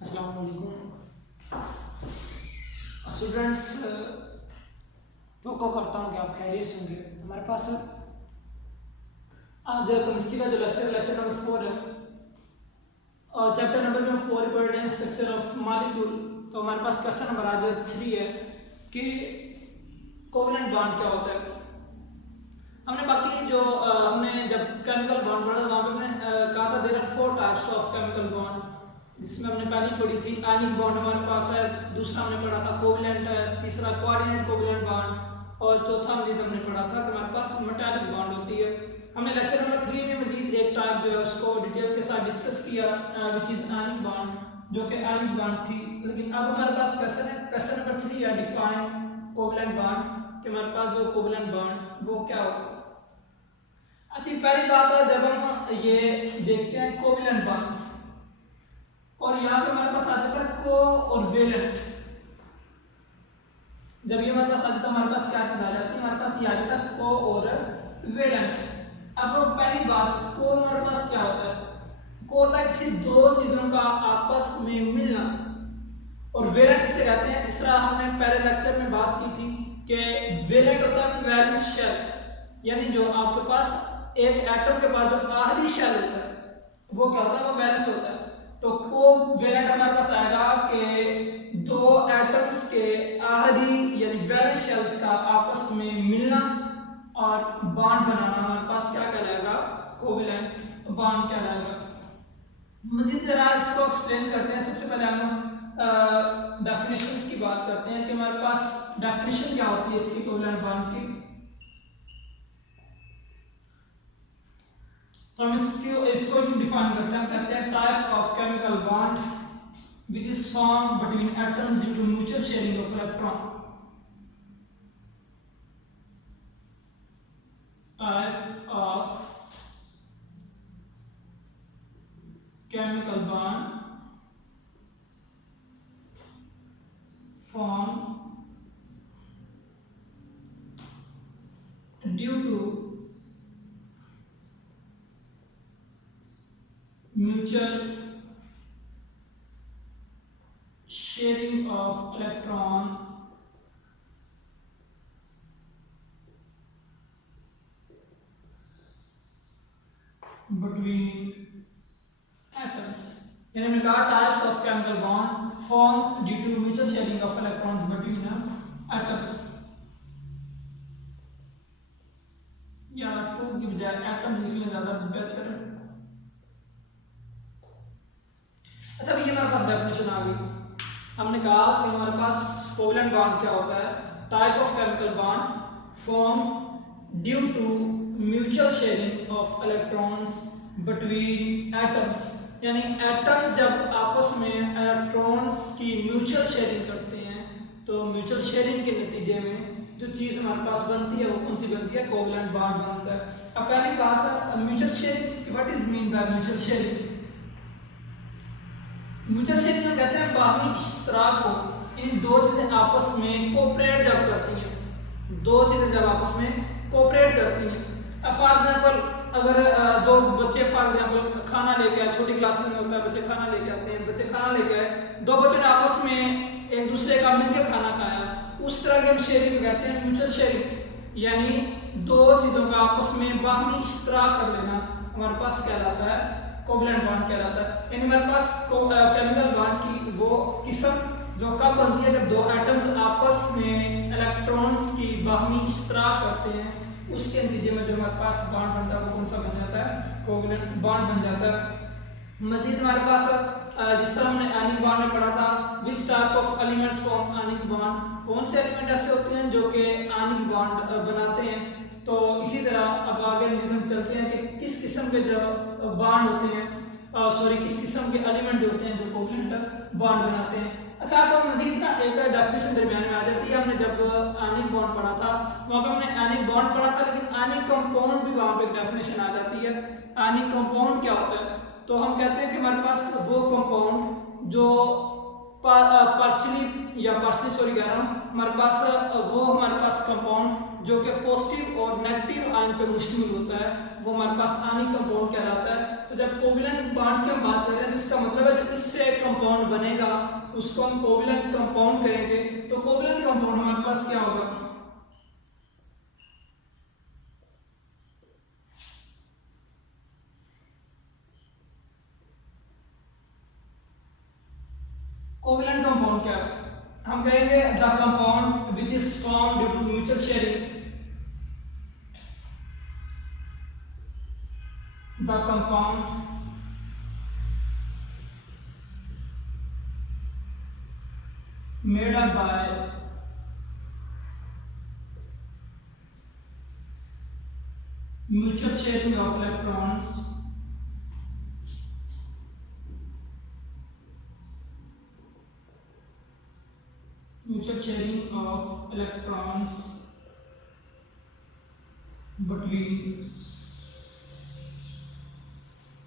अस्सलाम वालेकुम स्टूडेंट्स। तो करता हूँ कि आप खैरियत से होंगे। हमारे पास आज केमिस्ट्री का जो लेक्चर नंबर 4 है और चैप्टर नंबर में 4 पढ़ रहे हैं, स्ट्रक्चर ऑफ मॉलिक्यूल। तो हमारे पास क्वेश्चन नंबर आज 3 है कि कोवेलेंट बॉन्ड क्या होता है। हमने बाकी जो हमने जब केमिकल बॉन्ड पढ़ा था वहाँ पे हमने कहा था there are 4 types of chemical bond, जिसमें हमने पहली पढ़ी थी आयनिक बॉन्ड हमारे पास है, दूसरा हमने पढ़ा था कोवेलेंट है, तीसरा कोऑर्डिनेट कोवेलेंट बॉन्ड और चौथा मजीद हमने पढ़ा था कि हमारे पास मेटालिक बॉन्ड होती है। हमने लेक्चर नंबर 3 में मजीद एक टाइप जो है उसको डिटेल के साथ डिस्कस किया विच इज आयनिक बॉन्ड, जो कि आयनिक बॉन्ड थी। लेकिन अब हमारे पास क्वेश्चन नंबर 3 है डिफाइन कोवेलेंट बॉन्ड, कि हमारे पास जो कोवेलेंट बॉन्ड वो क्या होता है। अच्छा, पहली बात है जब हम ये देखते हैं कोवेलेंट बॉन्ड और यहाँ पे हमारे पास आ जाता है को और वेलेंट। जब ये हमारे पास आ जाता है हमारे पास क्या चीज आ जाती है, हमारे पास ये आ जाता है को और वेलेंट। अब पहली बात, को हमारे पास क्या होता है, को होता है किसी दो चीजों का आपस में मिलना, और वेलेंट किसे कहते हैं। इस तरह हमने पहले लेक्चर में बात की थी कि वेलेंट होता है वैलेंस शेल, यानी जो आपके पास एक एटम के पास जो आखिरी शेल होता है वो क्या होता है, वो वैलेंस होता है। तो कोवेलेंट हमारे पास आएगा कि दो एटम्स के आखिरी यानी वैलेंस शेल्स का आपस में मिलना और बॉन्ड बनाना हमारे पास क्या कहलाएगा, कोवेलेंट बॉन्ड कहलाएगा। मजीद जरा इसको एक्सप्लेन करते हैं। सबसे पहले हम डेफिनेशंस की बात करते हैं कि हमारे पास डेफिनेशन क्या होती है इसकी कोवेलेंट बॉन्ड की। तो हम इसको डिफाइन करते हैं, कहते हैं type of chemical bond which is formed between atoms due to mutual sharing of electron. Type of chemical bond formed due to mutual sharing of electron between atoms। यानी हमने कहा types of chemical bond form due to mutual sharing of electrons between atoms, या two की बजाय atom लिखना ज्यादा बेहतर है। अच्छा, ये हमारे पास डेफिनेशन आ गई। हमने कहा कि हमारे पास कोवेलेंट बॉन्ड क्या होता है, type of chemical bond form due to mutual sharing of electrons between atoms. यानी एटम्स जब आपस में इलेक्ट्रॉन्स की म्यूचुअल शेयरिंग करते हैं तो म्यूचुअल शेयरिंग के नतीजे में जो चीज हमारे पास बनती है वो कौन सी बनती है, कोवेलेंट बॉन्ड बनता है। अब पहले कहा था mutual sharing, what is mean by mutual sharing. Mutual sharing हम कहते हैं बाहमी इश्तराक को, इन दो चीजें आपस में कोऑपरेट जब करती हैं, दो चीजें जब आपस में कोऑपरेट करती हैं। अब फॉर एग्जांपल अगर दो बच्चे फॉर एग्जांपल खाना लेके आए, छोटी क्लास में होता है बच्चे खाना लेके आते हैं, बच्चे खाना लेके आए, दो बच्चों ने आपस में एक दूसरे का मिलकर खाना खाया, उस तरह के हम शेयरिंग को कहते हैं म्यूचुअल शेयरिंग। यानी दो चीजों का आपस में बाहमी इश्तराक कर लेना हमारे पास कहलाता है कोवेलेंट बॉन्ड कहलाता है। यानी हमारे पास केमिकल बॉन्ड की वो किस्म जो कब बनती है, जब दो एटम्स आपस में इलेक्ट्रॉन्स की बाहमी इश्तराक करते हैं, उसके नतीजे में जो हमारे पास बॉन्ड बनता है वो कौन सा बन जाता है, कोवेलेंट बॉन्ड बन जाता है। मजीद हमारे पास जिस तरह हमने आयनिक बॉन्ड में पढ़ा था, विच type of element form ionic bond, कौन से एलिमेंट ऐसे होते हैं जो कि आयनिक बॉन्ड बनाते हैं। तो इसी तरह अब आगे हम चलते हैं कि किस किस्म के जो बॉन्ड होते हैं, किस किस्म के एलिमेंट जो होते हैं जो कोवेलेंट बॉन्ड बनाते हैं। अच्छा, अब मजीद ना एक डेफिनेशन दरमियान में आ जाती है। हमने जब आयनिक बॉन्ड पढ़ा था वहाँ पे हमने आयनिक बॉन्ड पढ़ा था, लेकिन आयनिक कंपाउंड भी वहाँ पे एक डेफिनेशन आ जाती है। आयनिक कंपाउंड क्या होता है, तो हम कहते हैं कि हमारे पास वो कंपाउंड जो पार्शियली कह रहा हूँ, हमारे पास कंपाउंड जो कि पॉजिटिव और नेगेटिव आयन पे मुश्तमिल होता है वो हमारे पास आयनिक कंपाउंड कहलाता है। तो जब कोवेलेंट बॉन्ड की हम बात कर रहे हैं तो इसका मतलब है जो से कंपाउंड बनेगा उसको हम कोवेलेंट कंपाउंड कहेंगे। तो कोवेलेंट कंपाउंड हमारे पास क्या होगा? कोवेलेंट कंपाउंड क्या है? हम कहेंगे the compound which is form due to mutual sharing, the compound made up by mutual sharing of electrons between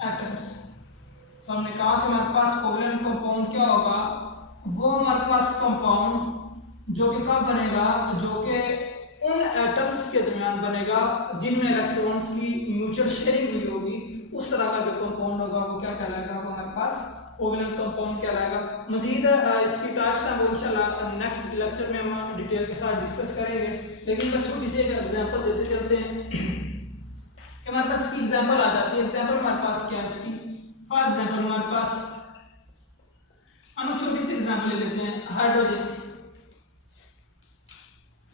atoms। तो हमने कहा कि हमारे पास कोवेलेंट कंपाउंड क्या होगा? वो हमारे पास कंपाउंड जो कि कब बनेगा? जो कि उन एटम्स के दरमियान बनेगा जिनमें इलेक्ट्रॉन्स की म्यूचुअल शेयरिंग हुई होगी। उस तरह का जो कंपाउंड होगा वो क्या कहलाएगा? वो हमारे पास कोवेलेंट कंपाउंड कहलाएगा। मजीद इसकी टाइप्स हैं वो इंशाल्लाह नेक्स्ट लेक्चर में हम डिटेल के साथ डिस्कस करेंगे, लेकिन मैं छोटी सी एक एग्जांपल देते चलते हैं कि हमारे पास इसकी एग्जांपल आ जाती है। एग्जांपल हमारे पास क्या है इसकी? फॉर एग्जांपल हमारे पास हम छोटी सी एग्जांपल ले लेते हैं हाइड्रोजन।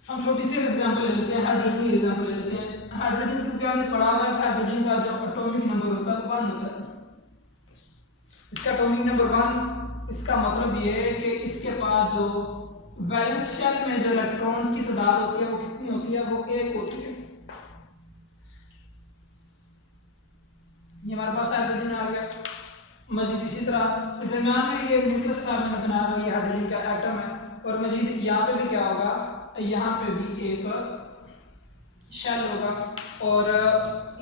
हम छोटी सी एग्जांपल ले लेते हैं हाइड्रोजन की एग्जांपल ले लेते हैं। हाइड्रोजन क्योंकि हमने पढ़ा हुआ है हाइड्रोजन का जो एटॉमिक नंबर होता है 1 होता है। इसका एटॉमिक नंबर 1, इसका मतलब ये है कि इसके पास जो वैलेंस शेल में जो इलेक्ट्रॉन्स की तादाद होती है वो कितनी होती है? वो 1 होती है। ये हमारे पास हाइड्रोजन आ गया। मजीद इसी तरह दरमियान में ये न्यूक्लियस का मैंने बनाया हुआ ये हाइड्रोजन का एटम है, और मजीद यहाँ पे भी क्या होगा? यहाँ पे भी एक शेल होगा और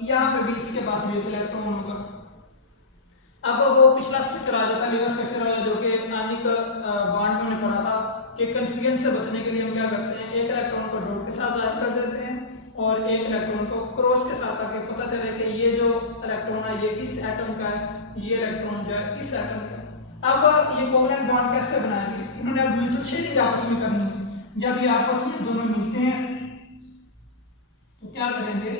यहाँ पे भी इसके पास भी एक इलेक्ट्रॉन होगा। अब वो पिछला स्ट्रक्चर आ जाता है लीवर स्ट्रक्चर वाला, जो कि आनिक बॉन्ड में पढ़ा था कि कंफ्यूजन से बचने के लिए हम क्या करते हैं? एक इलेक्ट्रॉन को डॉट के साथ जाहिर कर देते हैं और एक इलेक्ट्रॉन को क्रॉस के साथ, ताकि पता चले कि ये जो इलेक्ट्रॉन है ये किस एटम का है, ये इलेक्ट्रॉन जो है इस एटम का। अब ये कोवेलेंट बॉन्ड कैसे बनाएंगे? इन्होंने अब म्यूचुअल शेयरिंग आपस में करनी है। जब ये आपस में दोनों मिलते हैं तो क्या करेंगे?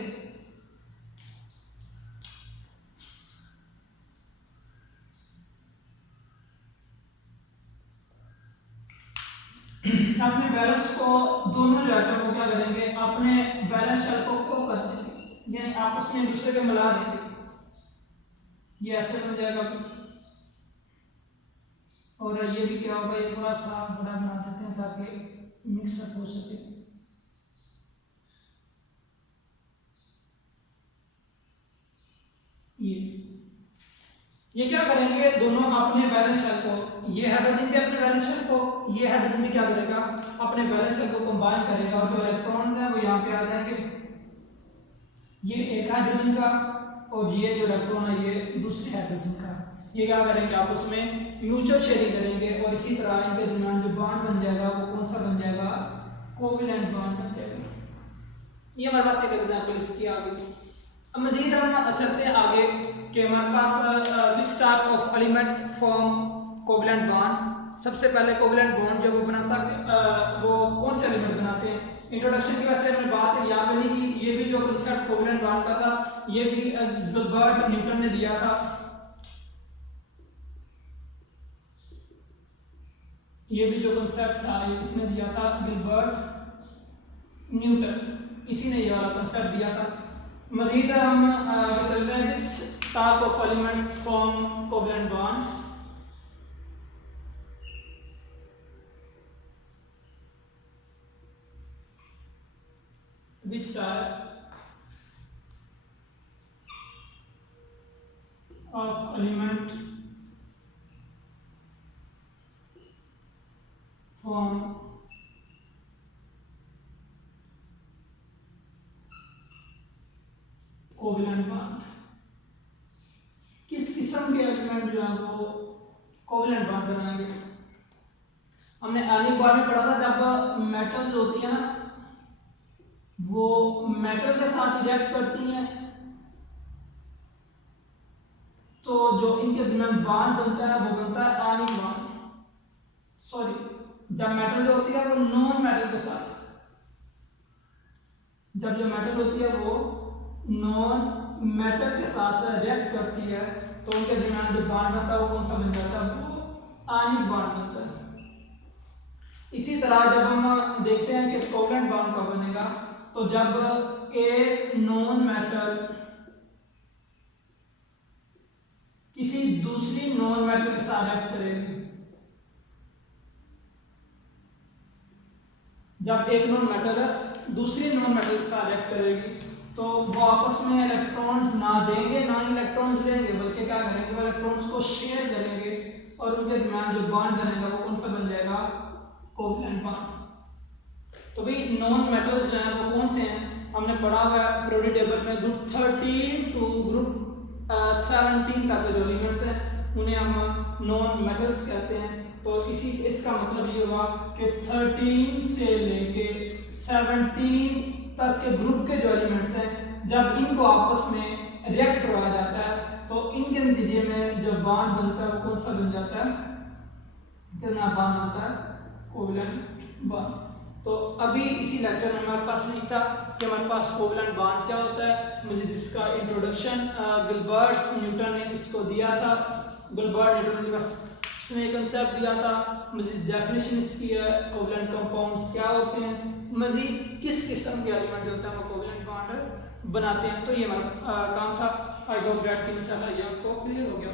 अपने बैलेंस को दोनों जो एटम को क्या करेंगे? अपने बैलेंस शेल को को कर देंगे, यानी आपस में एक दूसरे के मिला देंगे। ये ऐसे बन जाएगा और ये भी क्या होगा? ये थोड़ा सा बड़ा बना देते हैं ताकि मिक्सअप हो सके। ये क्या करेंगे? दोनों अपने बैलेंस शेल को, ये हाइड्रोजन भी अपने बैलेंस शेल को, ये हाइड्रोजन भी क्या करेगा? अपने बैलेंस शेल को कंबाइन करेगा और जो इलेक्ट्रॉन है वो यहाँ पे आ जाएंगे। ये एक हाइड्रोजन का और ये जो इलेक्ट्रॉन है ये दूसरे हाइड्रोजन का। ये क्या करेंगे? आपस में म्यूचुअल शेयरिंग करेंगे और इसी तरह इनके दरमियान जो बॉन्ड बन जाएगा वो कौन सा बन जाएगा? कोवेलेंट बॉन्ड बन जाएगा। ये हमारे पास एक एग्जांपल इसकी आ गई। अब मजीद हम चलते हैं आगे कि हमारे पास which type of element form covalent bond. सबसे पहले कोवेलेंट बॉन्ड जो वो बनाता वो कौन से एलिमेंट बनाते हैं? इंट्रोडक्शन की वैसे हमने बात यहाँ पे नहीं की। ये भी जो कंसेप्ट कोवेलेंट बॉन्ड का था ये भी गिलबर्ट न्यूटन ने दिया था। ये भी जो कंसेप्ट था ये किसने दिया था? गिलबर्ट न्यूटन, इसी ने ये वाला कंसेप्ट दिया था। मजीद हम चल रहे हैं विच type of element form covalent bond. Which type of element form covalent bond? किस किस्म के एलिमेंट जो है वो कोवेलेंट बॉन्ड बनाएंगे? हमने आनिक बॉन्ड में पढ़ा था जब मेटल्स होती है ना वो मेटल के साथ रिएक्ट करती हैं तो जो इनके दरमियान बॉन्ड बनता है वो बनता है आयनिक बॉन्ड। सॉरी, जब मेटल जो होती है वो नॉन मेटल के साथ, जब जो मेटल होती है वो नॉन मेटल के साथ रिएक्ट करती है तो उनके दरमियान जो बॉन्ड बनता है वो कौन सा बन जाता है, वो आयनिक बॉन्ड बनता है। इसी तरह जब हम देखते हैं कि कोवलेंट बॉन्ड कब बनेगा, तो जब एक नॉन मेटल किसी दूसरी नॉन मेटल के साथ रिएक्ट करेगी, जब एक नॉन मेटल दूसरी नॉन मेटल के साथ रिएक्ट करेगी तो वो आपस में इलेक्ट्रॉन्स ना देंगे ना ही इलेक्ट्रॉन्स लेंगे, बल्कि क्या करेंगे, वो इलेक्ट्रॉन्स को शेयर करेंगे और उनके दरमियान जो बॉन्ड बनेगा वो कौन सा बन जाएगा, कोवलेंट बॉन्ड। तो भाई नॉन मेटल्स जो हैं वो कौन से हैं, हमने पढ़ा हुआ है पीरियोडिक टेबल में ग्रुप 13 टू ग्रुप 17 तक जो एलिमेंट्स हैं उन्हें हम नॉन मेटल्स कहते हैं। तो इसका मतलब ये हुआ कि 13 से लेके 17 तक के ग्रुप के जो एलिमेंट्स हैं जब इनको आपस में रिएक्ट करवाया जाता है तो इनके नतीजे में जो बॉन्ड बनता है वो कौन सा बन जाता है, कितना बॉन्ड बनता है, कोवलेंट बॉन्ड। तो अभी इसी लेक्चर में हमारे पास नहीं था कि हमारे पास कोवलेंट बॉन्ड क्या होता है, मुझे जिसका इंट्रोडक्शन गिलबर्ट न्यूटन ने इसको दिया था। गिलबर्ट न्यूटन ने बस उसने कंसेप्ट दिया था, मजीद डेफिनेशन इसकी है, कोवलेंट कंपाउंड्स क्या होते हैं, मजीद किस किस्म के एलिमेंट जो होते हैं वो कोवलेंट बॉन्ड बनाते हैं। तो ये हमारा काम था। आई होप दैट कि इंशाल्लाह ये आपको क्लियर हो गया।